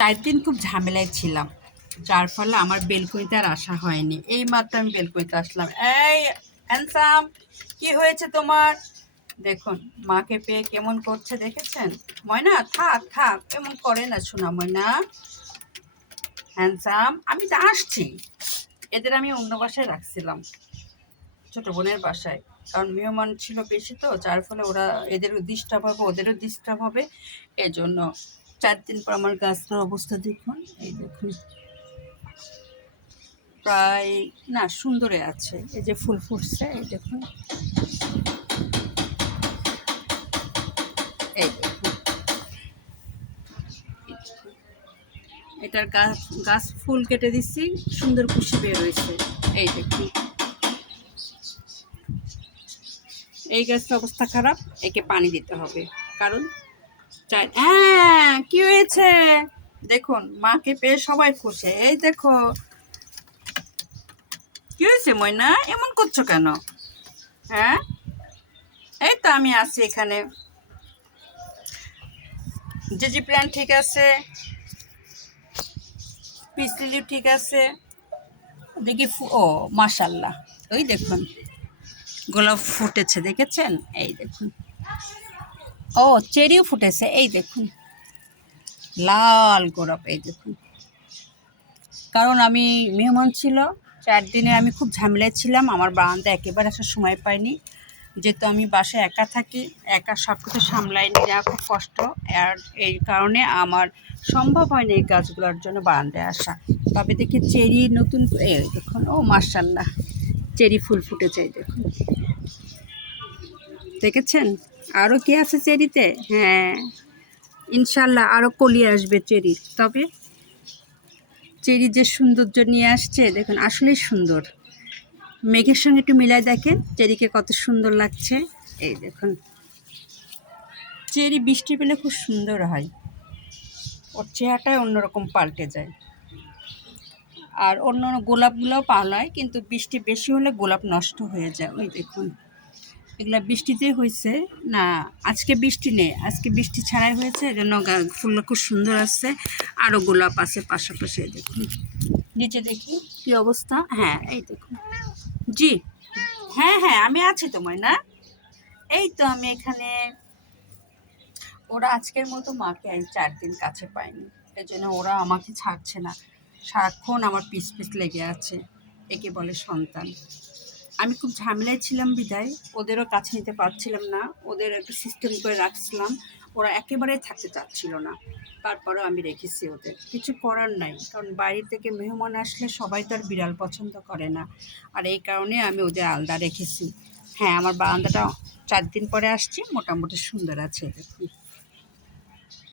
4 দিন খুব ঝামেলায় ছিলাম, যার ফলে আমার বেলকনিতে আর আসা হয়নি। এইমাত্র আমি বেলকনিতে আসলাম। এই হ্যান্ডসাম, কি হয়েছে তোমার? দেখুন মাকে পেয়ে কেমন করছে, দেখেছেন? ময়না থাক থাক, এমন করে না শোনা ময়না। হ্যান্ডসাম, আমি তো আসছি। এদের আমি অন্য বাসায় রাখছিলাম, ছোট বোনের বাসায়, কারণ মেহমান ছিল বেশি, তো যার ফলে ওরা এদেরও ডিস্টার্ব হবে, ওদেরও ডিস্টার্ব হবে। এজন্য 4 দিন পর আমার গাছটার অবস্থা দেখুন। এই দেখুন, প্রায় না সুন্দরে আছে। এই যে ফুল ফুটছে, এই দেখুন, এই দেখুন, এটার গাছ গাছ ফুল কেটে দিচ্ছি, সুন্দর কুশি বের হয়েছে। এই দেখুন, এই গাছটার অবস্থা খারাপ, একে পানি দিতে হবে, কারণ হ্যাঁ কি হয়েছে দেখুন, মাকে পেয়ে সবাই খুশি। এই দেখো, কি হয়েছে ময়না, এমন করছো কেন? হ্যাঁ, এই তো আমি আছি এখানে। জেজি প্ল্যান্ট ঠিক আছে, পিস লিলি ঠিক আছে, দেখি ও মাশাল্লাহ, ওই দেখুন গোলাপ ফুটেছে, দেখেছেন? এই দেখুন, ও চেরিও ফুটেছে, এই দেখুন লাল গোলাপ, এই দেখুন। কারণ আমি মেহমান ছিল 4 দিনে, আমি খুব ঝামেলায় ছিলাম, আমার বারান্দা একেবারে আসার সময় পাইনি, যেহেতু আমি বাসায় একা থাকি, একা সব কিছু সামলাই নেওয়া খুব কষ্ট। আর এই কারণে আমার সম্ভব হয়নি এই গাছগুলোর জন্য বারান্দায় আসা। তবে দেখি চেরি নতুন, এই দেখুন, ও মাশাল্লাহ, চেরি ফুল ফুটেছে, এই দেখুন, দেখেছেন? আরও কি আছে চেরিতে? হ্যাঁ, ইনশাল্লাহ আরও কলি আসবে চেরির। তবে চেরি যে সৌন্দর্য নিয়ে আসছে দেখুন, আসলেই সুন্দর। মেঘের সঙ্গে একটু মিলাই দেখেন চেরিকে কত সুন্দর লাগছে। এই দেখুন, চেরি বৃষ্টি পেলে খুব সুন্দর হয়, ওর চেহারাটাই অন্যরকম পাল্টে যায়। আর অন্য অন্য গোলাপগুলোও পালায়, কিন্তু বৃষ্টি বেশি হলে গোলাপ নষ্ট হয়ে যায়। ওই দেখুন, এগুলা বৃষ্টিতেই হয়েছে না, আজকে বৃষ্টি নেই, আজকে বৃষ্টি ছাড়াই হয়েছে, এই জন্য ফুলটা খুব সুন্দর আসছে। আরও গোলাপ আছে পাশাপাশি, দেখুন নিচে দেখি কি অবস্থা। হ্যাঁ এই দেখুন, জি হ্যাঁ হ্যাঁ আমি আছি তোমায় না, এই তো আমি এখানে। ওরা আজকের মতো মাকে আমি 4 দিন কাছে পাইনি, এই জন্য ওরা আমাকে ছাড়ছে না, সারাক্ষণ আমার পিছ পিছ লেগে আছে। একে বলে সন্তান। আমি খুব ঝামেলায় ছিলাম বিদায় ওদেরও কাছে নিতে পারছিলাম না, ওদের একটা সিস্টেম করে রাখছিলাম, ওরা একেবারেই থাকতে চাচ্ছিল না। তারপরেও আমি রেখেছি, ওদের কিছু করার নাই, কারণ বাইরে থেকে মেহমান আসলে সবাই তো আর বিড়াল পছন্দ করে না। আর এই কারণে আমি ওদের আলাদা রেখেছি। হ্যাঁ, আমার বারান্দাটা 4 দিন পরে আসছি, মোটামুটি সুন্দর আছে, দেখুন।